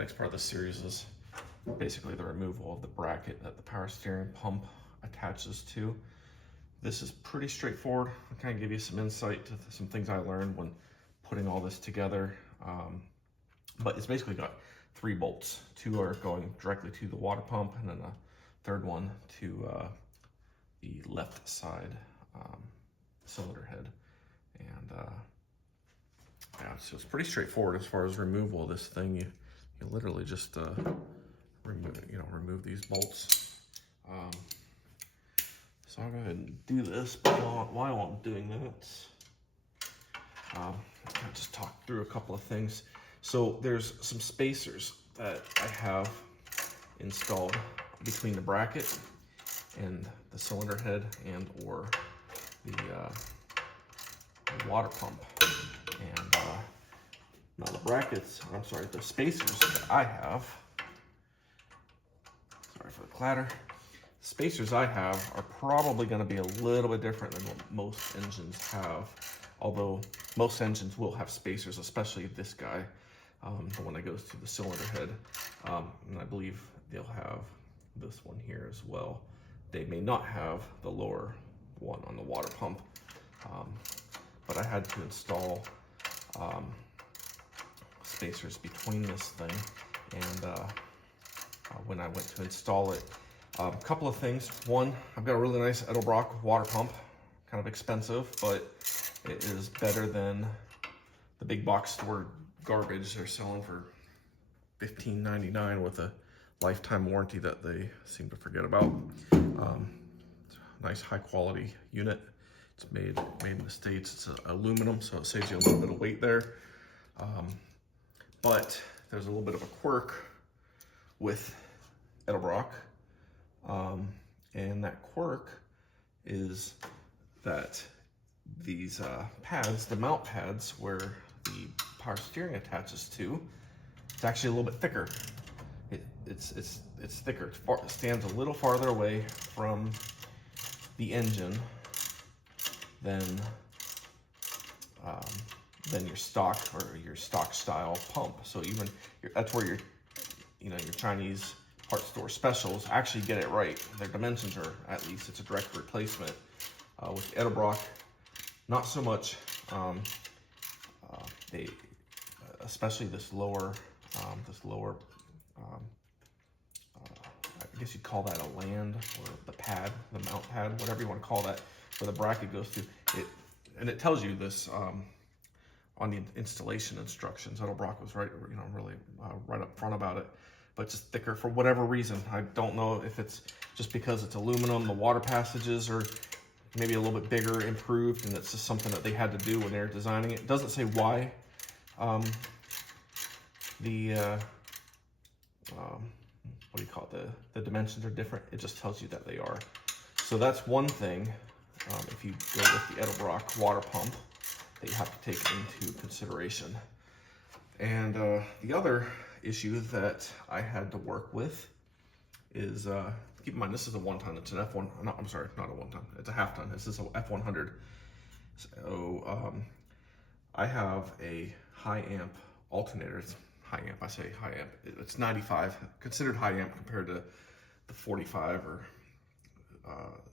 next part of the series is basically the removal of the bracket that the power steering pump attaches to. This is pretty straightforward. I'll kind of give you some insight to some things I learned when putting all this together. But it's basically got 3 bolts. 2 are going directly to the water pump, and then a third one to the left side cylinder head. And yeah, so it's pretty straightforward as far as removal of this thing. You literally just remove these bolts. So I'll go ahead and do this. But while I'm doing that, I'll just talk through a couple of things. So there's some spacers that I have installed between the bracket and the cylinder head and or the water pump. And now the spacers that I have, sorry for the clatter, spacers I have are probably going to be a little bit different than what most engines have, although most engines will have spacers, especially this guy, the one that goes to the cylinder head, and I believe they'll have this one here as well. They may not have the lower one on the water pump, but I had to install spacers between this thing, and when I went to install it, a couple of things. One, I've got a really nice Edelbrock water pump, kind of expensive, but it is better than the big box store garbage they're selling for $15.99 with a lifetime warranty that they seem to forget about. Nice high quality unit. It's made in the States. It's aluminum, so it saves you a little bit of weight there. But there's a little bit of a quirk with Edelbrock. And that quirk is that these pads, the mount pads where the power steering attaches to, it's actually a little bit thicker. It's thicker. It stands a little farther away from the engine than your stock style pump. So even that's where your Chinese parts store specials actually get it right. Their dimensions are, at least it's a direct replacement. With Edelbrock, not so much. They, especially this lower, I guess you'd call that a land, or the pad, the mount pad, whatever you want to call that, where the bracket goes through. And it tells you this on the installation instructions. Edelbrock was right up front about it. But just thicker for whatever reason. I don't know if it's just because it's aluminum, the water passages are maybe a little bit bigger, improved, and it's just something that they had to do when they were designing it. It doesn't say why what do you call it? The dimensions are different. It just tells you that they are. So that's one thing, if you go with the Edelbrock water pump, that you have to take into consideration. And the other issue that I had to work with is, keep in mind, this is a 1-ton. It's an F1, I'm sorry, not a 1-ton. It's a half-ton. This is a F100. So I have a high amp alternator. It's high amp, I say high amp. It's 95, considered high amp compared to the 45 or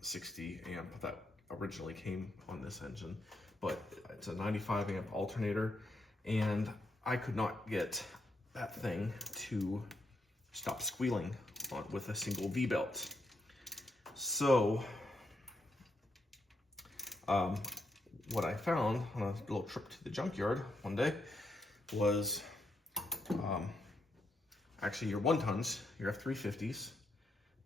60 amp that originally came on this engine. But it's a 95 amp alternator, and I could not get that thing to stop squealing with a single V-belt. So what I found on a little trip to the junkyard one day was actually your 1-tons, your F350s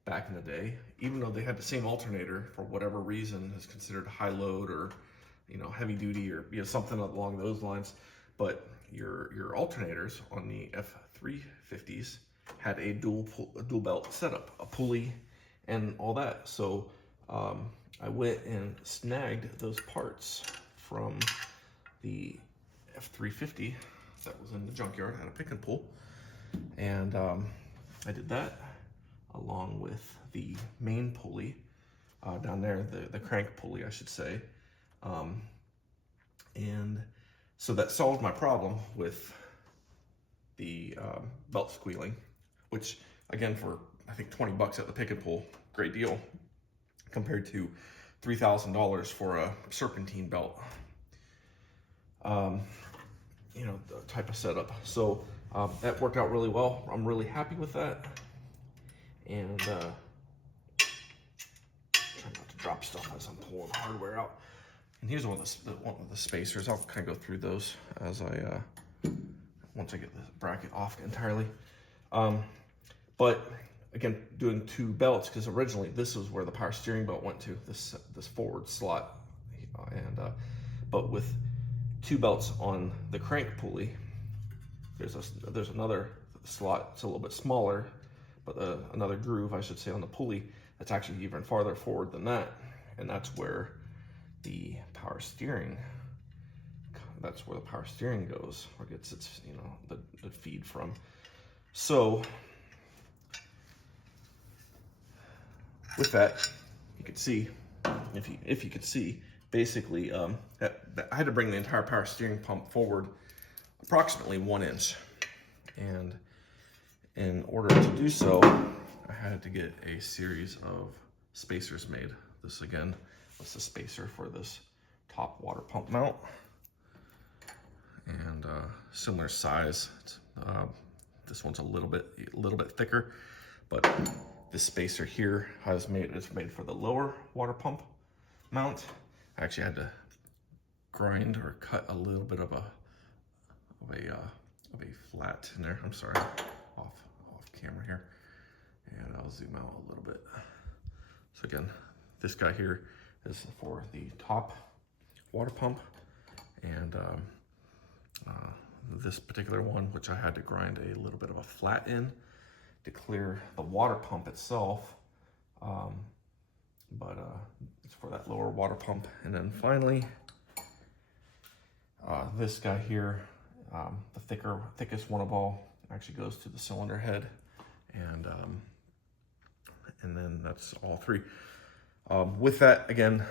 back in the day, even though they had the same alternator, for whatever reason is considered high load or heavy duty or something along those lines, but your alternators on the F350s had a dual belt setup, a pulley and all that. So I went and snagged those parts from the F350 that was in the junkyard at a pick and pull, and I did that along with the main pulley down there, the crank pulley I should say, and so that solved my problem with the the belt squealing, which again, for I think 20 bucks at the pick and pull, great deal compared to $3,000 for a serpentine belt. You know, the type of setup. So that worked out really well. I'm really happy with that. And try not to drop stuff as I'm pulling hardware out. And here's one of the spacers. I'll kind of go through those as I once I get the bracket off entirely. But again, doing two belts, because originally this was where the power steering belt went to, this forward slot, and but with two belts on the crank pulley, there's another slot. It's a little bit smaller, but another groove, I should say, on the pulley that's actually even farther forward than that, and that's where the power steering goes, or gets its, you know, the feed from. So with that, you could see, if you could see, basically that I had to bring the entire power steering pump forward approximately 1 inch, and in order to do so, I had to get a series of spacers made. This again was the spacer for this top water pump mount, and similar size. This one's a little bit thicker, but this spacer here is made for the lower water pump mount. I actually had to grind or cut a little bit of a flat in there. I'm sorry, off camera here, and I'll zoom out a little bit. So again, this guy here is for the top water pump, and this particular one, which I had to grind a little bit of a flat in to clear the water pump itself, but it's for that lower water pump. And then finally, this guy here, the thickest one of all, actually goes to the cylinder head, and then that's all three. With that, again,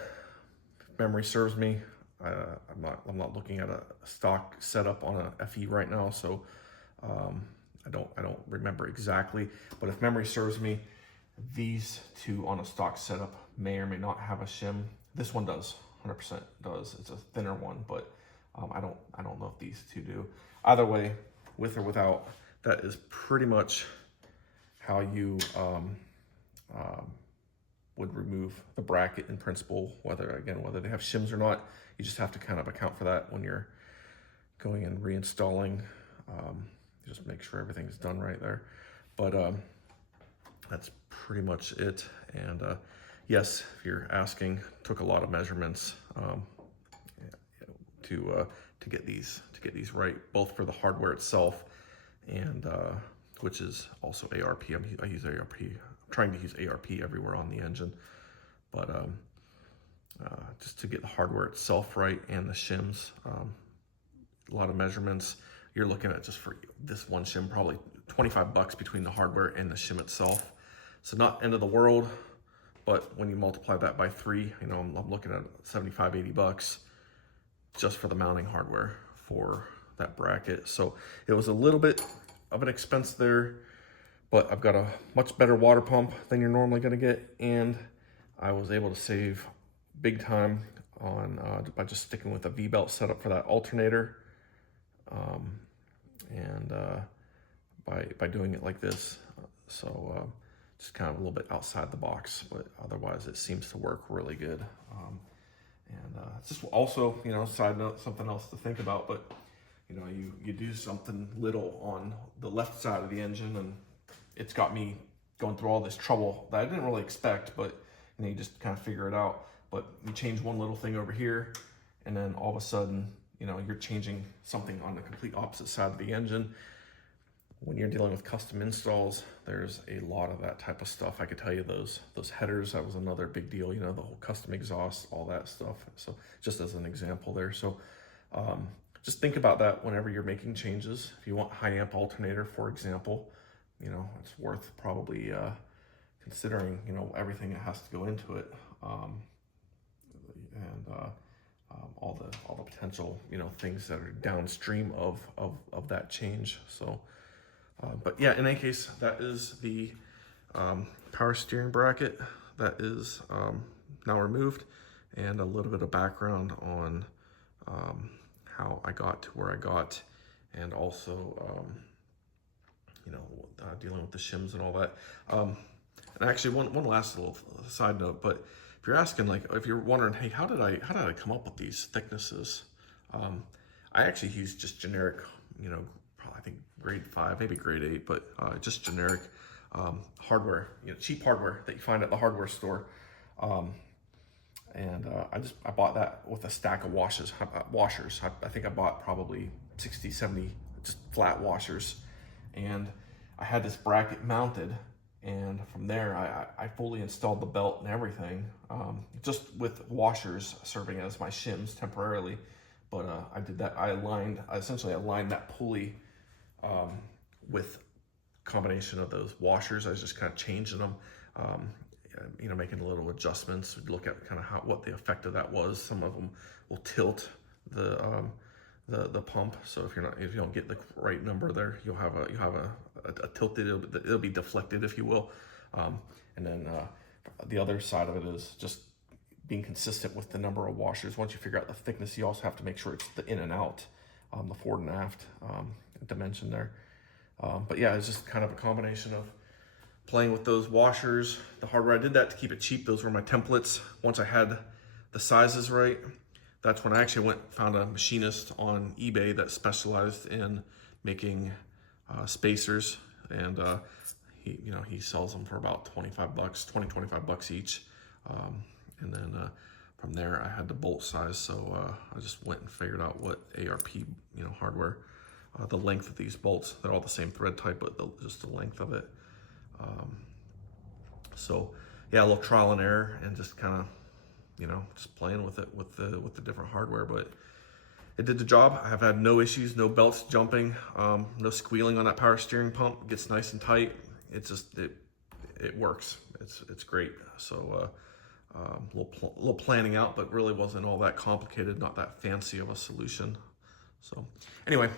if memory serves me, I'm not looking at a stock setup on a FE right now, so I don't remember exactly, but if memory serves me, these two on a stock setup may or may not have a shim. This one does, 100% does. It's a thinner one, but I don't know if these two do. Either way, with or without, that is pretty much how you would remove the bracket in principle, whether they have shims or not. You just have to kind of account for that when you're going and reinstalling. Just make sure everything's done right there. But that's pretty much it. And yes, if you're asking, took a lot of measurements to get these right, both for the hardware itself and which is also ARP. I use ARP. I'm trying to use ARP everywhere on the engine, but just to get the hardware itself right and the shims, a lot of measurements. You're looking at, just for this one shim, probably 25 bucks between the hardware and the shim itself. So not end of the world, but when you multiply that by 3, you know, I'm looking at 75, 80 bucks just for the mounting hardware for that bracket. So it was a little bit of an expense there, but I've got a much better water pump than you're normally gonna get, and I was able to save big time on by just sticking with a V-belt setup for that alternator, and by doing it like this. So just kind of a little bit outside the box, but otherwise it seems to work really good. And it's just also, you know, side note, something else to think about, but you know, you do something little on the left side of the engine, and it's got me going through all this trouble that I didn't really expect, but you know, you just kind of figure it out. But you change one little thing over here, and then all of a sudden, you know, you're changing something on the complete opposite side of the engine. When you're dealing with custom installs, there's a lot of that type of stuff. I could tell you those headers, that was another big deal, you know, the whole custom exhaust, all that stuff. So just as an example there. So just think about that whenever you're making changes. If you want high amp alternator, for example, you know, it's worth probably considering, you know, everything that has to go into it, and all the potential, you know, things that are downstream of that change. So But yeah, in any case, that is the power steering bracket that is now removed, and a little bit of background on how I got to where I got, and also dealing with the shims and all that. And actually, one last little side note, but if you're asking, like, if you're wondering, hey, how did I come up with these thicknesses? I actually use just generic, probably I think grade 5, maybe grade 8, but just generic hardware, cheap hardware that you find at the hardware store. I bought that with a stack of washers. I think I bought probably 60, 70 just flat washers, and I had this bracket mounted, and from there I fully installed the belt and everything, just with washers serving as my shims temporarily. But I did that. I essentially aligned that pulley with combination of those washers. I was just kind of changing them, making little adjustments. We'd look at kind of what the effect of that was. Some of them will tilt the pump. So if you don't get the right number there, you'll have a tilted. It'll be deflected, if you will. And then the other side of it is just being consistent with the number of washers. Once you figure out the thickness, you also have to make sure it's the in and out, the forward and aft dimension there. But yeah, it's just kind of a combination of playing with those washers, the hardware. I did that to keep it cheap. Those were my templates. Once I had the sizes right, that's when I actually found a machinist on eBay that specialized in making spacers, and he sells them for about 25 bucks each. And then from there, I had the bolt size, so I just went and figured out what ARP, hardware, the length of these bolts. They're all the same thread type, but just the length of it. So yeah, a little trial and error, and just kind of, just playing with it with the different hardware. But it did the job. I have had no issues, no belts jumping, no squealing on that power steering pump. It gets nice and tight. It works. It's great. So little planning out, but really wasn't all that complicated, not that fancy of a solution. So anyway,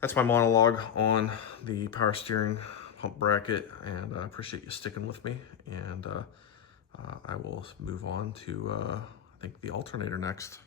that's my monologue on the power steering pump bracket, and I appreciate you sticking with me. And I will move on to I think the alternator next.